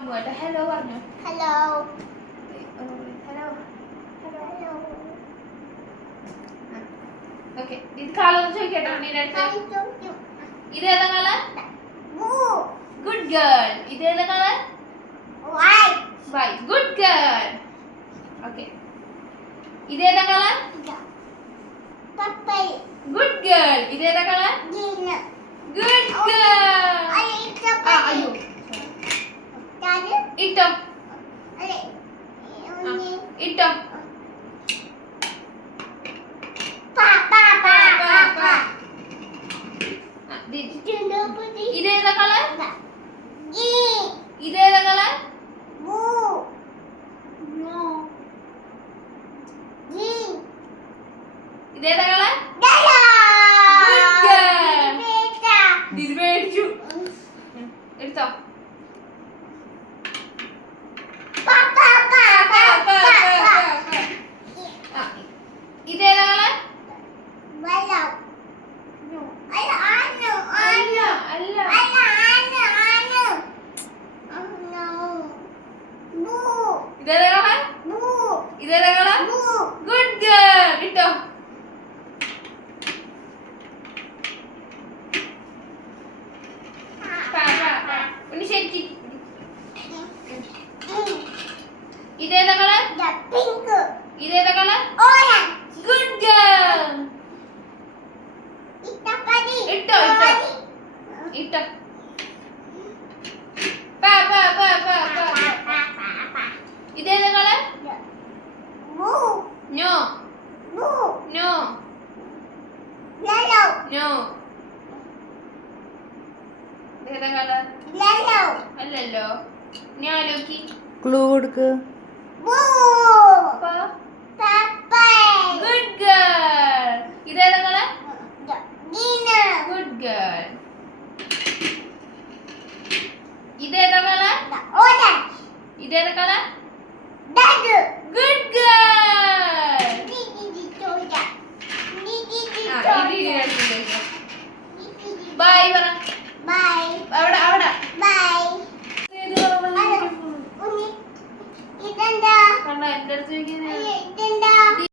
Hello പറഞ്ഞു. Hello hello hello. Okay, ഇത് colour ചോദിക്കട്ടെ ഉണ്ണിയുടെ അടുത്ത്. ഇത് ഏതാ കളർ? Good girl. ഇത് ഏതാ colour? White. Good girl. Okay, ഇത് ഏതാ കളർ? Good girl. ഇത് ഏതാ കളർ? Good girl. അയ്യോ ഇട്ടോ ഇട്ടോ. ഇതേതാ കളർ? ഇതേതാ കളർ? ഇതേതാ കളർ? ഇത് മേടിച്ചു. എടുത്തോ. ഇതേതാ കളർ? അല്ല. ഇതേതാ കളർ? ഇതേതാ കളർ? Good girl. ഇട്ടോ. ഉണ്ണി ശരിക്ക്. ഇതേതാ കളർ? ഇതേതാ കളർ? Good girl. ഇട്ടോ ഇട്ടോ ഇട്ടോ. ഇതേതാ കളർ? No no no. ഇതേതാ കളർ? അല്ലല്ലോ. ഞാൻ ആലോചിക്ക്. ക്ലൂ കൊടുക്ക്. Good girl. ഇതേതാ കളർ? Good girl. ഇതേതാ കളർ? ഇതേതാ കളർ? Good girl. ബൈ പറ. അവിടെ അവിടെ കണ്ട എന്റെ അടുത്ത് ചോദിക്കുന്നത്.